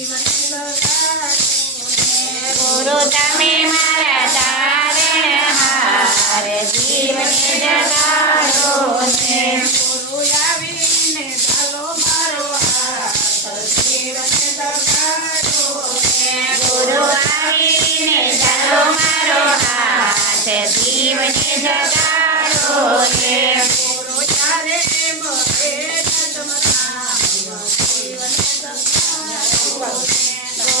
ગુરુ તમે મારા તારણ હાર જીવન ગુરુ આવીને ચાલો મારો હાર જીવન ગુરુ આવીને ચાલો મારો હાર જીવન જગાડો છે ગુરુ ચારે મરે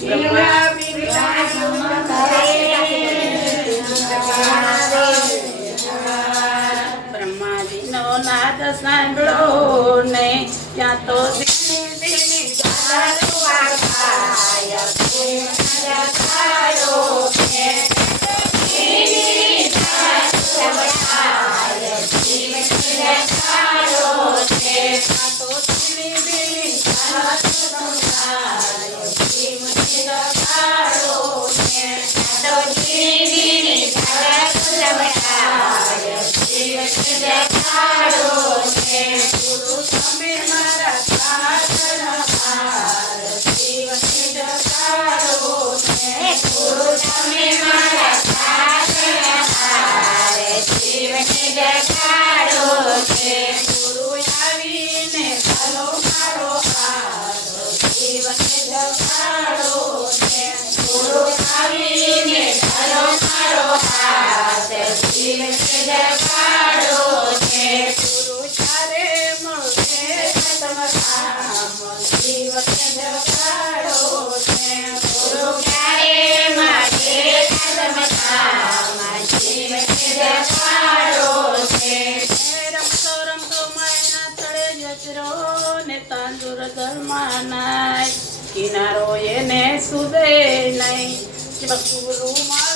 Bila bila nama kare, nama kare. નાદ સાંભળો ને ત્યાં તો કિનારો એને સુદે નહીં ગુરુ મારા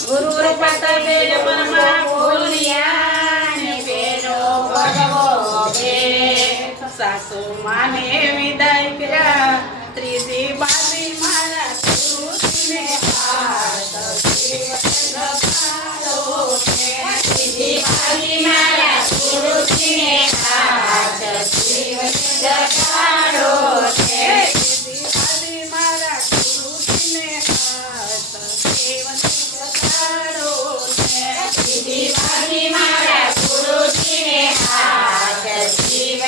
ગુરુ પતવે પરમા ભૂલિયાને પેરો ભગવો રે સાસુ માને મારા સુરને હાથ મારા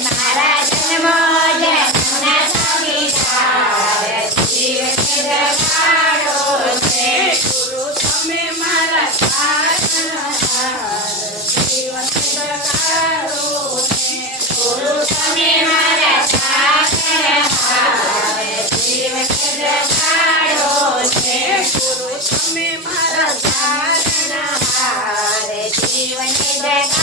મારા જન્મ જન્મ સંવિધાન જીવ ભગવાન જીવન